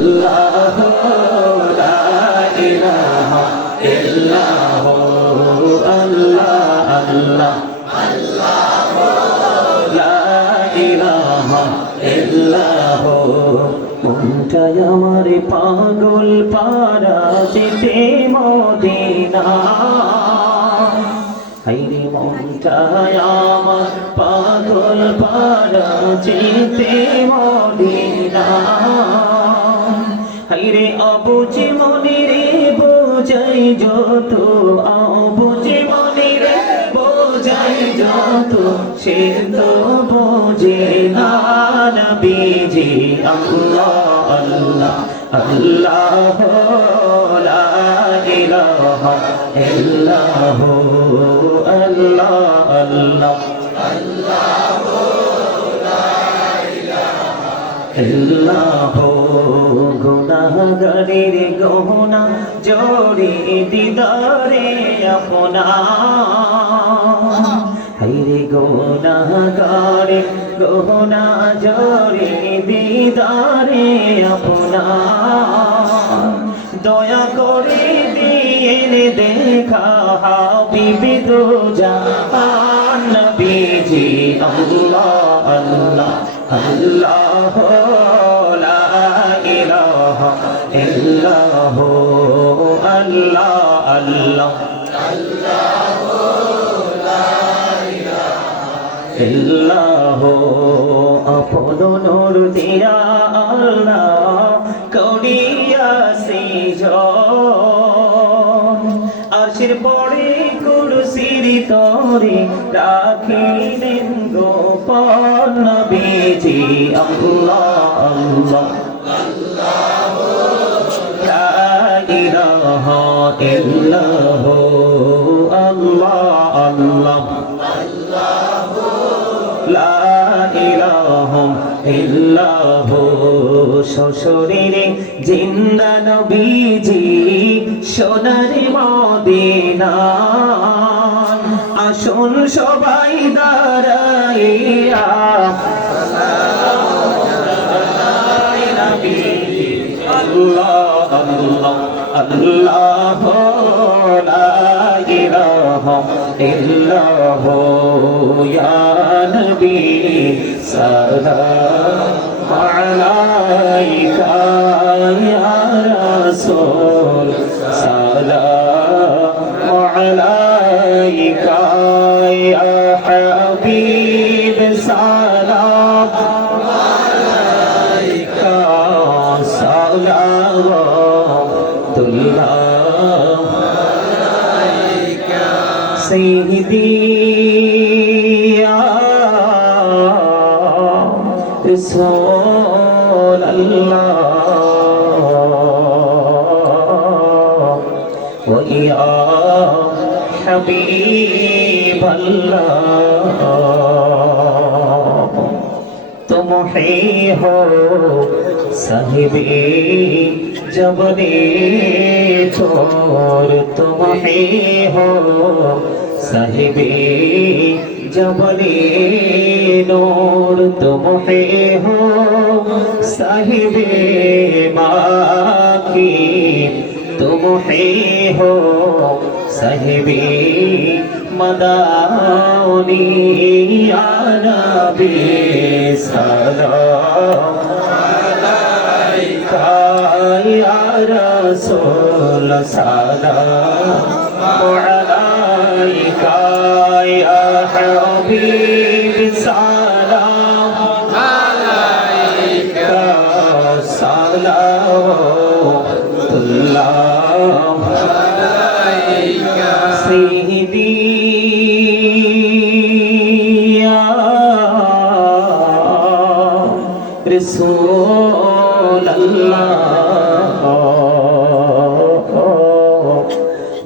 আল্লাহ লা ইলাহা ইল্লাল্লাহ আল্লাহ আল্লাহ লা ইলাহা ইল্লাল্লাহ মনটাই আমার পাগল পারা যেতে মদিনা হাইরে মনটাই আমার পাগল পারা যেতে মদিনা হাইরে অবুঝে মনে রে বোঝাই যত অবুঝে মনে রে বোঝাই যত সে তো বোঝে না নবীজি আল্লাহ আল্লাহ আল্লাহ লা ইলাহা ইল্লাল্লাহ আল্লাহ আল্লাহ আল্লাহ গুনাহগারের গহনা জোরে দিদারে আপনা হাইরে গুনাহগারের গহনা জোরে দিদারে আপনা দয়া করে দিয়ে দেখা হাবিবি দো জাহান নবীজি আল্লাহ আল্লাহ আল্লাহ লা ইলাহা ইল্লাল্লাহ আল্লাহ আল্লাহ ইল্লাল্লাহ আপন নূর দিয়া আল্লাহ করিয়া সৃজন আরশের পরে কুরসির তরে রাখিলেন গোপন নবীজি আল্লাহ আল্লাহ লা ইলাহা ইল্লাল্লাহ আল্লাহ আল্লাহ লা ইলাহা ইল্লাল্লাহ সশরীরে জিন্দা নবীজি সোনার মদিনা আসুন সবাই দাঁড়াইয়া আল্লাহ আল্লাহ আল্লাহ লা ইলাহা ইল্লাল্লাহ ইয়া নবী সালাম আলাইকা ইয়া রাসূল সালাম আলাইকা ইয়া হাবিব সালাম আলাইকা সালাওয়াতুল্লাহ আলাইকা সাইয়্যিদি ইয়া রাসূলাল্লাহ ওয়া ইয়া হাবিবাল্লাহ तुम ही हो साहिबे जबने छोर तुम ही हो साहिबे जबने नूर तुम ही हो साहिबे माकी तुम ही हो साहिबे मदानी या नबी सलाम अलैका या रसूल सलाम अलैका या हबीब सलाम अलैका सलावतुल्लाह अलैका सय्यिदी رسول الله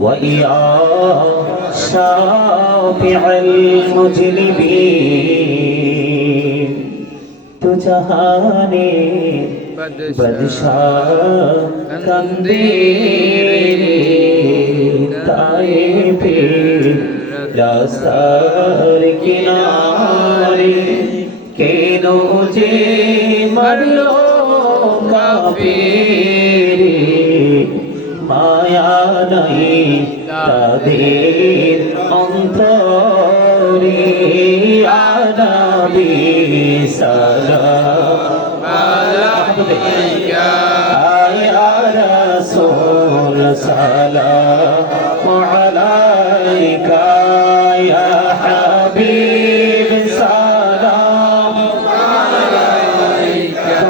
ويا شافع المجرمين تو جهانے بادشاہ تندیر طائف রাস্তার কিনারে কেন যে মারলো কাফির মায়া নাই তাদের অন্তরে ইয়া নবী সালাম আলাইকা ইয়া রাসূল সালাম আলাইকা ইয়া হাবিব সালাম আলাইকা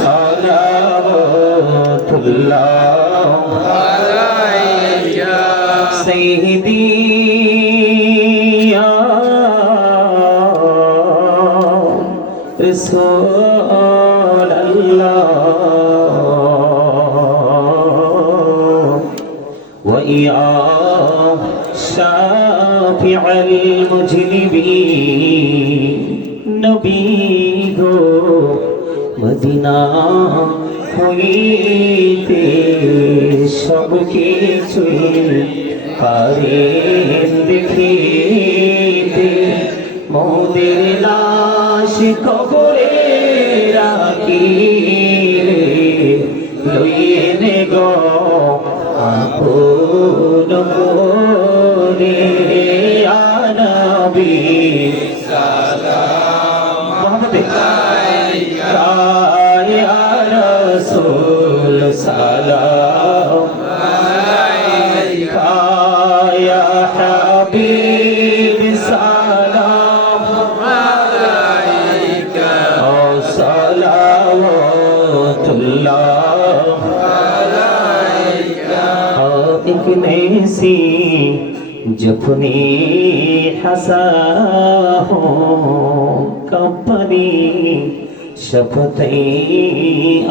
সালাওয়াতুল্লাহ আলাইকা সাইয়্যিদি ইয়া রাসূলুল্লাহ ويا شافع المذنبين নবী গো মদিনা হইতে সব কিছু পারেন দেখিতে মোদের লাশ কবরে রাখি লইয়ে গো আপন করে ইয়া নবী সালাম আলাইকা ইয়া রাসূল সালাম আলাইকা ইয়া হাবিব সালাম আলাইকা সালাওয়াতুল্লাহ एक ऐसी जफनी हसा हो कपनी शफतई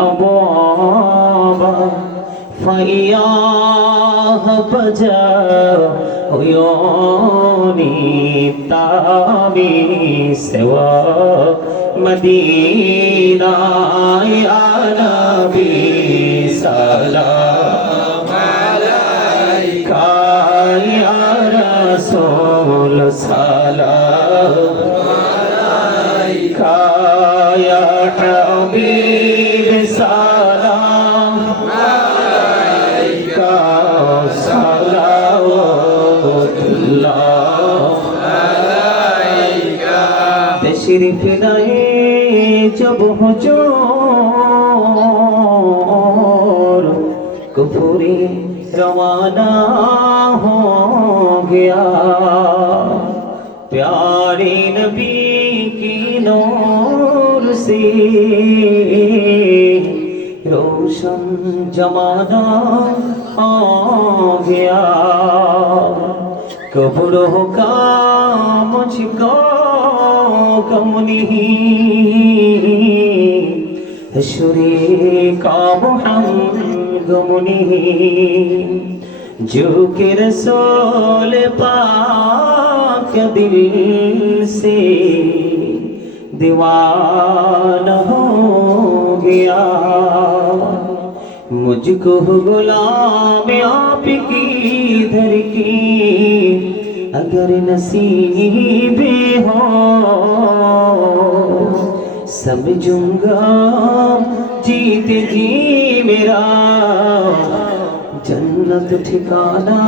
अबाबा फयाह बजा हुयोनी ताबी सेवा मदीना या नबी सलाम आलैका या रसूल सलाम आलैका या हबीब सलाम आलैका सलावतुल्लाह आलैका तशरीफ लाए जब हुजूर कुफरी रवाना हो गया प्यारे नबी की नूर से रोशन जमाना आ गया कब्रों का मुझको गम नहीं हश्रे का हम गम नहीं जो कि रसूल पाक दिल से दीवाना हो गया मुझको गुलाम आप की दर की अगर नसीब हो समझूंगा जीते जी मेरा जन्नत ठिकाना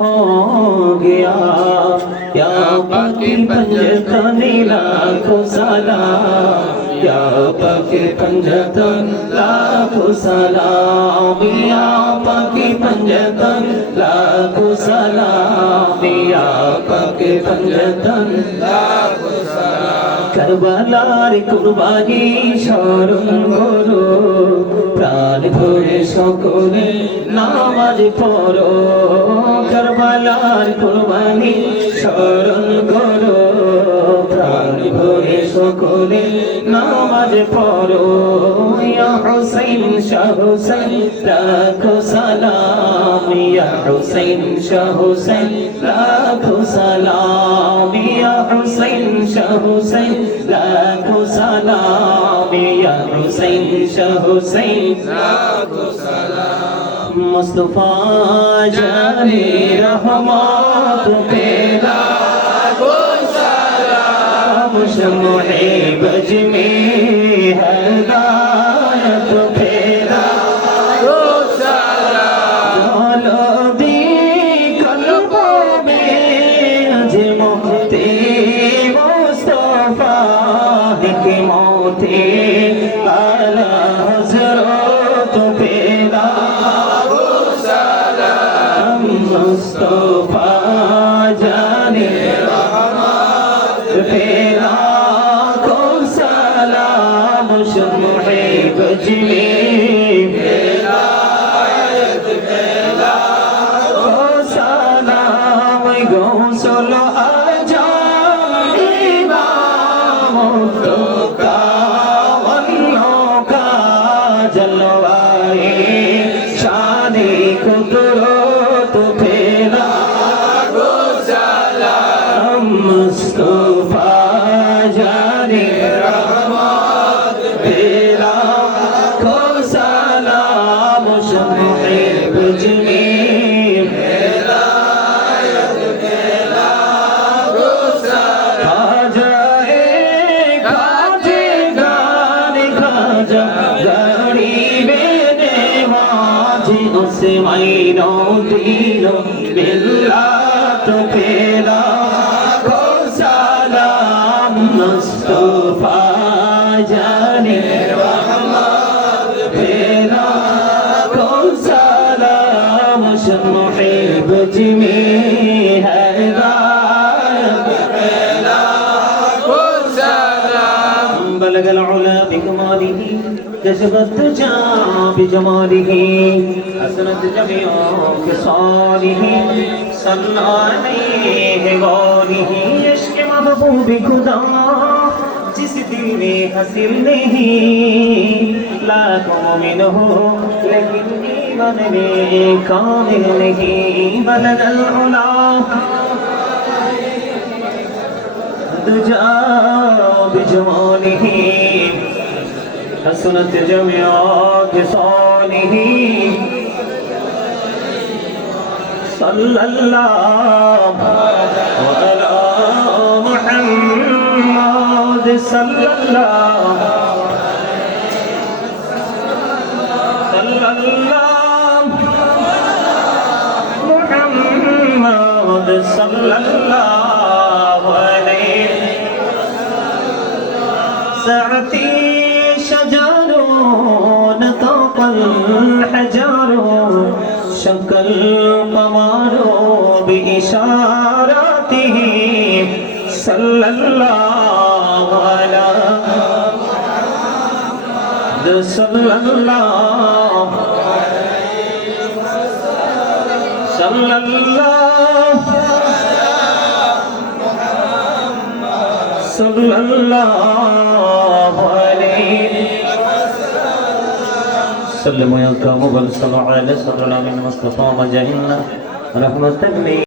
हो गया या बाकी पंजतन लाखों सलाम या बाकी पंजतन लाखों सलाम या बाकी पंजतन लाखों सलाम या बाकी पंजतन लाखों सलाम करबलार कुर्बानी शरण करो प्राण भरे সকলে নামাজ পড়ো কারবালার কুরবানি স্মরণ করো প্রাণ ভরে সকলে নামাজ পড়ো ইয়া হুসাইন শাহ হুসাইন লাখো সালাম ইয়া হুসাইন শাহ হুসাইন লাখো সালাম ইয়া হুসাইন শাহ হুসাইন লাখো সালাম ইয়া হুসাইন শাহ হুসাইন লাখো সালাম মুস্তাফা জানে রহমত पे लाखो सलाम शम्मे बज में हदायत तो फेरा को सलाम दी कल्बों में अजमते मुस्तफा की मोती आला हजरत फेरा को सलाम मुस्तफा जाने फेरा को सलाम शम्हे बजली विलायत फेरा को सलाम गौसल आजम इमाम तो का वल्लों का जलवाए शादी कुदरत फेरा को सलाम मुस्तफा जाने रहमत फेरा को सलाम शम्हे बजली विलायत फेरा को सलाम खाजे गाने खाजा गरीबे नेवाजी उसे माइनो दीनो मिल्लत फेरा को सलाम मुस्तफा जाने रहमत फेरा को सलाम शम्हे बजमी हिदायत फेरा को सलाम बलग العلا بكماله كشفت الدجى بجماله حسنت جميع خصاله صلى عليه وآله عشق محبوب خدا जिस दिल में हासिल नहीं लाखों मोमिन हो लेकिन ईमान में कामिल नहीं बलगल उला दुजा बिजमानिही हसनत जमिया खिसानिही सल्लल्लाहु अला मुहम्मद सल्लल्लाहु मुहम्मद सल्लल्लाहु अलैहि सअती शजारो नतaq الحجارو شكل قمارو بإشاراته صلى الله على صلى الله صلى الله صلى الله عليه سلم يا كامل صلى الله عليه وسلم المصطفى مجاهنا رحمة